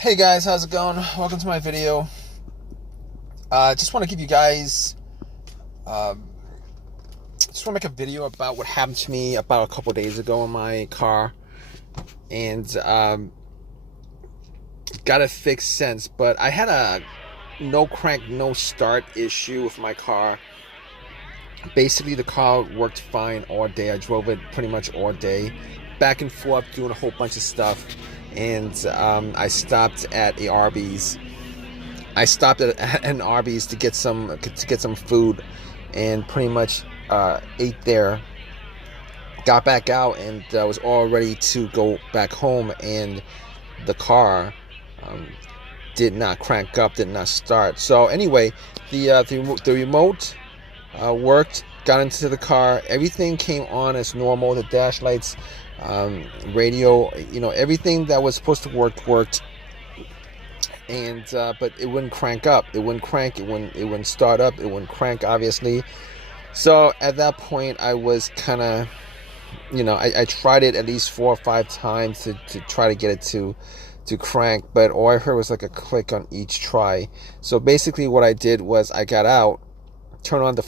Hey guys, how's it going? Welcome to my video. Just want to give you guys, uh, just want to make a video about what happened to me about a couple days ago in my car, and got it fixed since. But I had a no crank, no start issue with my car. Basically, the car worked fine all day. I drove it pretty much all day, back and forth, doing a whole bunch of stuff, and I stopped at a Arby's. I stopped at an Arby's to get some food, and pretty much ate there. Got back out and was all ready to go back home, and the car um, did not crank up, did not start. So anyway, the remote worked. Got into the car. Everything came on as normal. The dash lights, radio, everything that was supposed to worked. And but it wouldn't crank up. It wouldn't crank. It wouldn't start up. It wouldn't crank, obviously. So at that point, I was kind of, I tried it at least 4 or 5 times to try to get it to crank, but all I heard was like a click on each try. So basically, what I did was I got out, turned on the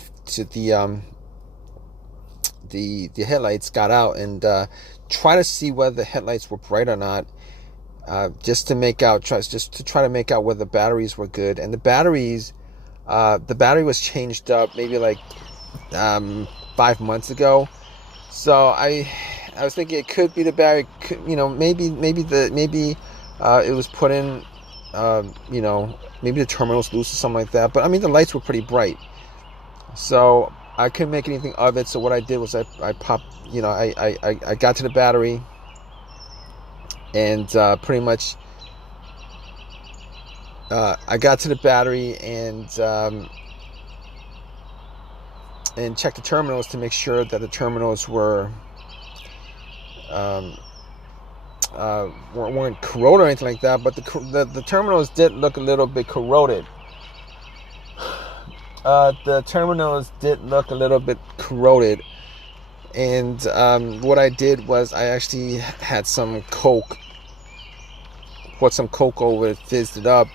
headlights, got out, and try to see whether the headlights were bright or not. Just to try to make out whether the batteries were good. And the battery was changed up maybe like 5 months ago. So I was thinking it could be the battery. Maybe it was put in. Maybe the terminal's loose or something like that. But I mean, the lights were pretty bright, so I couldn't make anything of it. So what I did was I popped. I got to the battery. And pretty much I got to the battery and checked the terminals to make sure that the terminals weren't corroded or anything like that. But the terminals did look a little bit corroded. And what I did was I actually had some Coke, put some Coke over it, fizzed it up,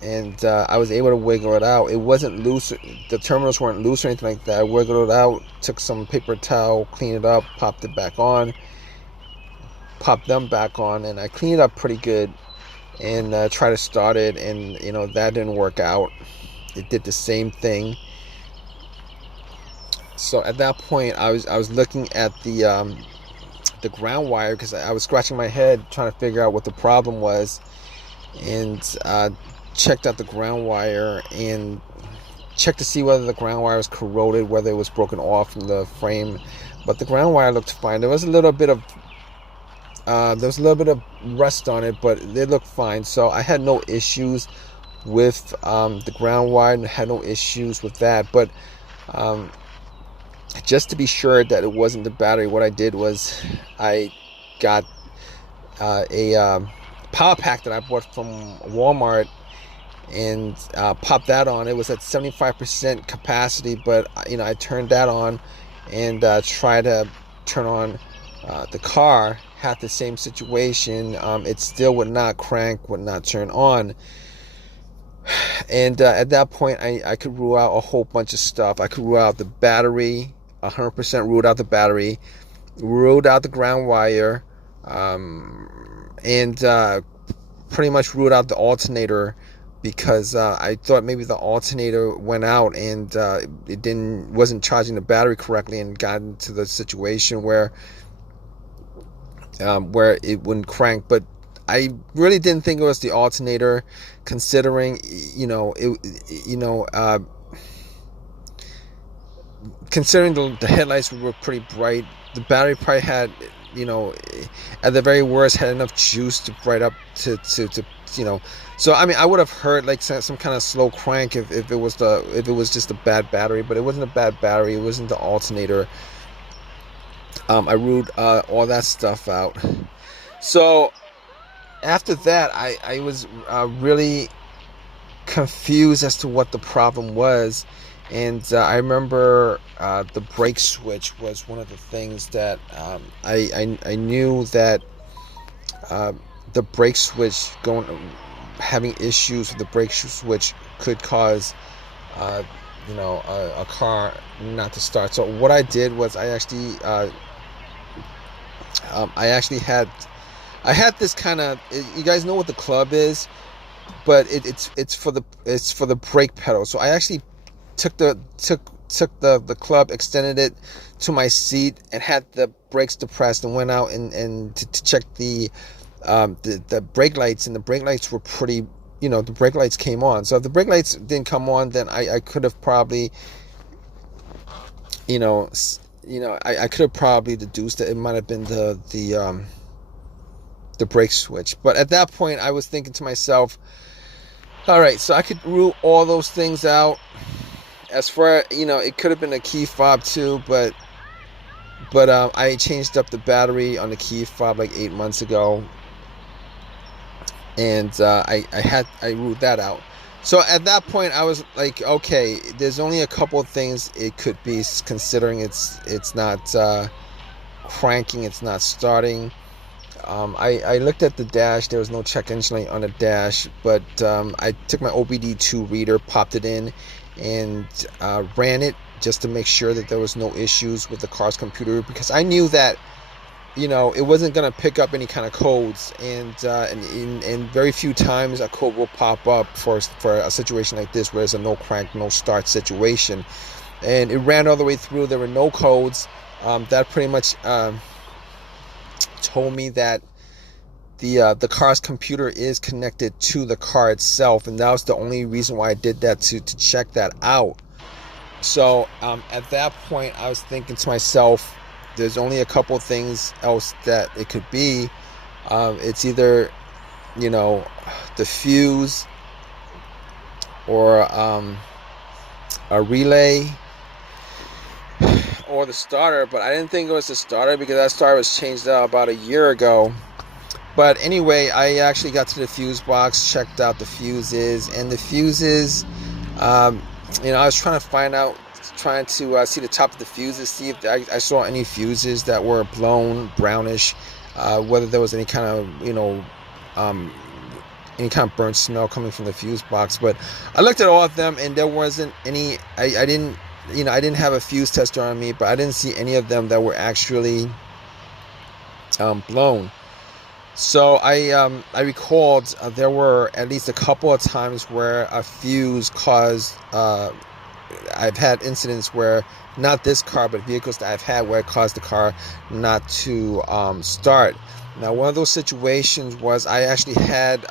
and I was able to wiggle it out. It wasn't loose. The terminals weren't loose or anything like that. I wiggled it out, took some paper towel, cleaned it up, popped them back on, and I cleaned it up pretty good, and tried to start it, and that didn't work out. It did the same thing. So at that point, I was looking at the ground wire, because I was scratching my head trying to figure out what the problem was, and checked out the ground wire and checked to see whether the ground wire was corroded, whether it was broken off from the frame. But the ground wire looked fine. There was a little bit of rust on it, but it looked fine. So I had no issues with the ground wire, and had no issues with that. But just to be sure that it wasn't the battery, what I did was I got a power pack that I bought from Walmart, and popped that on. It was at 75% capacity, but I turned that on and tried to turn on the car. Had the same situation. It still would not crank, would not turn on. And at that point, I could rule out a whole bunch of stuff. I could rule out the battery, 100% ruled out the battery, ruled out the ground wire, and pretty much ruled out the alternator, because I thought maybe the alternator went out and it wasn't charging the battery correctly, and got into the situation where it wouldn't crank. But I really didn't think it was the alternator, considering considering the headlights were pretty bright. The battery probably had, at the very worst, had enough juice to bright up to. So I mean, I would have heard like some kind of slow crank if it was just a bad battery, but it wasn't a bad battery. It wasn't the alternator. I ruled all that stuff out. So after that, I was really confused as to what the problem was. And I remember the brake switch was one of the things that I knew that the brake switch having issues with the brake switch could cause a car not to start. So what I did was I had this kind of, you guys know what the club is, but it's for the brake pedal. So I actually took the club, extended it to my seat, and had the brakes depressed, and went out and to check the brake lights, and the brake lights were pretty, the brake lights came on. So if the brake lights didn't come on, then I could have probably, I could have probably deduced that it might have been the brake switch. But at that point, I was thinking to myself, all right, so I could rule all those things out. As far, it could have been a key fob too, but I changed up the battery on the key fob like 8 months ago, and I ruled that out. So at that point, I was like, okay, there's only a couple of things it could be, considering it's not cranking, it's not starting. I looked at the dash. There was no check engine light on the dash, but I took my OBD2 reader, popped it in, and ran it just to make sure that there was no issues with the car's computer, because I knew that it wasn't going to pick up any kind of codes, and very few times a code will pop up for a situation like this where there's a no crank, no start situation. And it ran all the way through. There were no codes. That pretty much told me that the car's computer is connected to the car itself, and that was the only reason why I did that, to check that out. So at that point, I was thinking to myself, there's only a couple things else that it could be. It's either the fuse, or a relay, or the starter. But I didn't think it was the starter, because that starter was changed out about a year ago. But anyway, I actually got to the fuse box, checked out the fuses, and the fuses, I was trying to see the top of the fuses, see if I saw any fuses that were blown, brownish, whether there was any kind of burnt smell coming from the fuse box. But I looked at all of them, and there wasn't any. I didn't have a fuse tester on me, but I didn't see any of them that were actually blown. So I recalled there were at least a couple of times where a fuse caused. I've had incidents where, not this car, but vehicles that I've had, where it caused the car not to start. Now, one of those situations was I actually had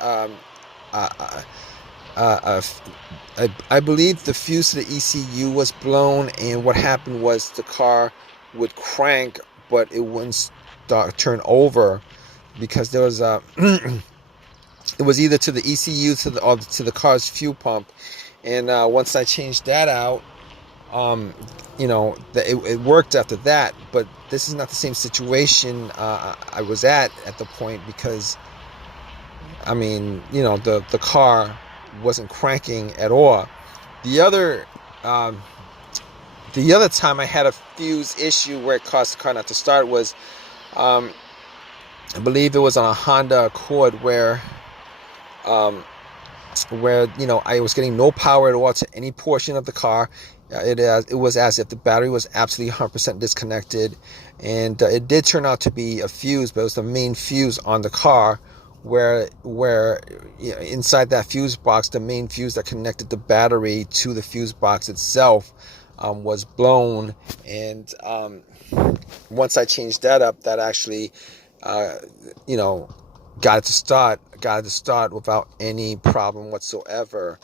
I believe the fuse to the ECU was blown, and what happened was the car would crank, but it wouldn't turn over, because there was it was either to the ECU or to the car's fuel pump. And once I changed that out, it worked after that. But this is not the same situation I was at the point, because the car wasn't cranking at all. The other time I had a fuse issue where it caused the car not to start was, I believe it was on a Honda Accord, where I was getting no power at all to any portion of the car. It was as if the battery was absolutely 100% disconnected, and it did turn out to be a fuse, but it was the main fuse on the car, where inside that fuse box, the main fuse that connected the battery to the fuse box itself was blown. And once I changed that up, that actually got it to start without any problem whatsoever.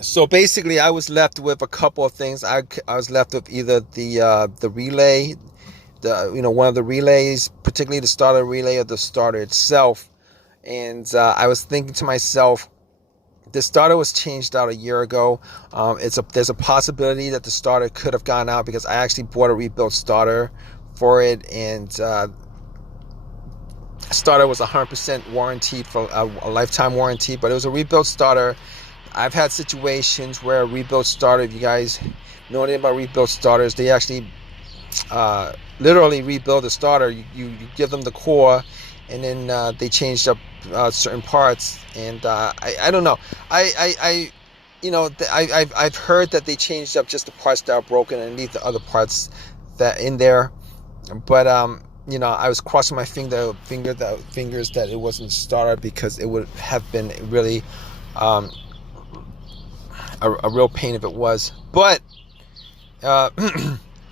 So basically, I was left with a couple of things. I was left with either the relay, one of the relays, particularly the starter relay, or the starter itself. And I was thinking to myself, the starter was changed out a year ago. There's a possibility that the starter could have gone out, because I actually bought a rebuilt starter for it, and starter was 100% warranted for a lifetime warranty, but it was a rebuilt starter. I've had situations where a rebuilt starter, if you guys know anything about rebuilt starters, they actually literally rebuild the starter. You give them the core, and then they changed up certain parts. And I don't know. I you know, I've heard that they changed up just the parts that are broken and leave the other parts that in there. But you know, I was crossing my fingers that it wasn't starter, because it would have been really a real pain if it was. But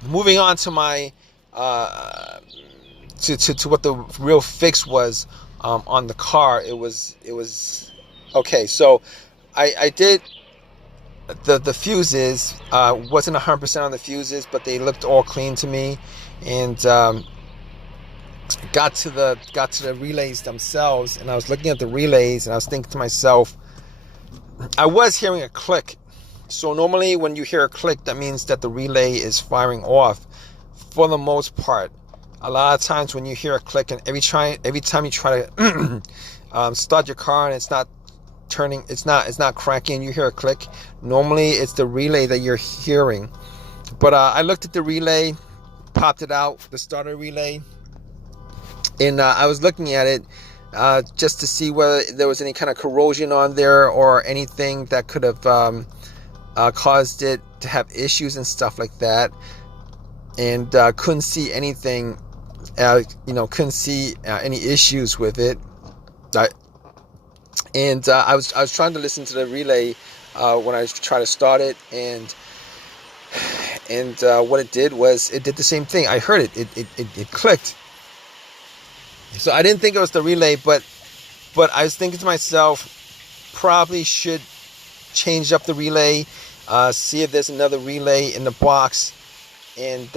moving on to my to what the real fix was on the car. It was okay. So I did the fuses. Wasn't 100% on the fuses, but they looked all clean to me. And got to the relays themselves, and I was looking at the relays, and I was thinking to myself, I was hearing a click. So normally when you hear a click, that means that the relay is firing off. For the most part, a lot of times when you hear a click, and every time you try to start your car and it's not turning, it's not cranking, you hear a click, normally it's the relay that you're hearing. But I looked at the relay, popped it out, the starter relay, and I was looking at it just to see whether there was any kind of corrosion on there or anything that could have caused it to have issues and stuff like that. And couldn't see anything, couldn't see any issues with it. And I was trying to listen to the relay when I tried to start it, and what it did was it did the same thing. I heard it. It clicked. So I didn't think it was the relay, but I was thinking to myself, probably should change up the relay, see if there's another relay in the box, and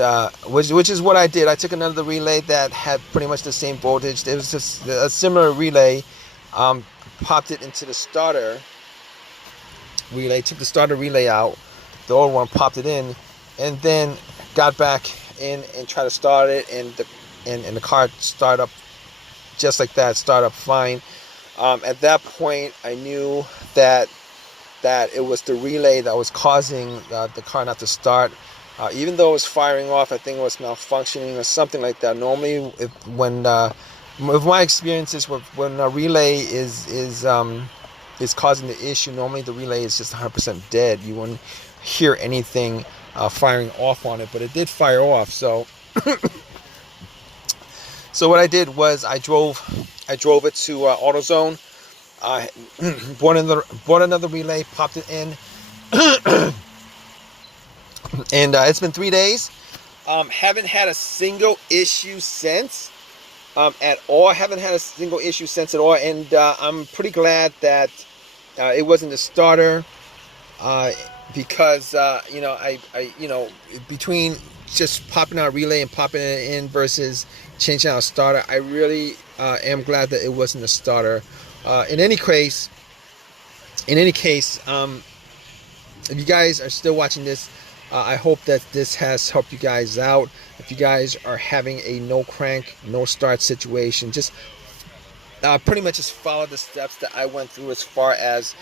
which is what I did. I took another relay that had pretty much the same voltage. It was just a similar relay. Popped it into the starter relay, took the starter relay out, the old one, popped it in, and then got back in and tried to start it, and the car started up just like that, start up fine. At that point, I knew that it was the relay that was causing the car not to start. Even though it was firing off, I think it was malfunctioning or something like that. Normally, with my experiences, when a relay is causing the issue, normally the relay is just 100% dead. You wouldn't hear anything firing off on it, but it did fire off. So so what I did was I drove it to AutoZone. Bought another relay, popped it in, and it's been 3 days. Haven't had a single issue since. At all. Haven't had a single issue since at all, and I'm pretty glad that it wasn't the starter, because between just popping out a relay and popping it in versus changing out a starter, I really am glad that it wasn't a starter. In any case, if you guys are still watching this, I hope that this has helped you guys out. If you guys are having a no crank, no start situation, just pretty much just follow the steps that I went through, as far as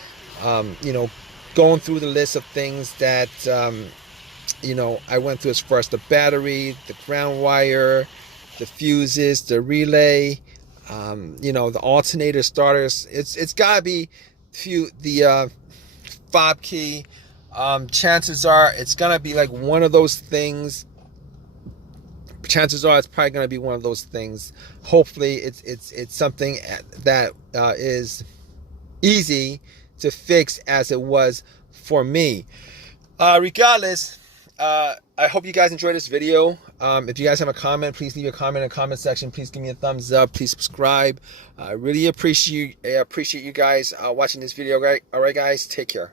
going through the list of things that I went through, as far as the battery, the ground wire, the fuses, the relay, the alternator starters. It's gotta be the fob key. Chances are it's gonna be like one of those things. Chances are it's probably gonna be one of those things. Hopefully it's something that is easy to fix, as it was for me. Regardless, I hope you guys enjoyed this video. If you guys have a comment, please leave a comment in the comment section. Please give me a thumbs up. Please subscribe. I really appreciate you guys watching this video. All right, guys, take care.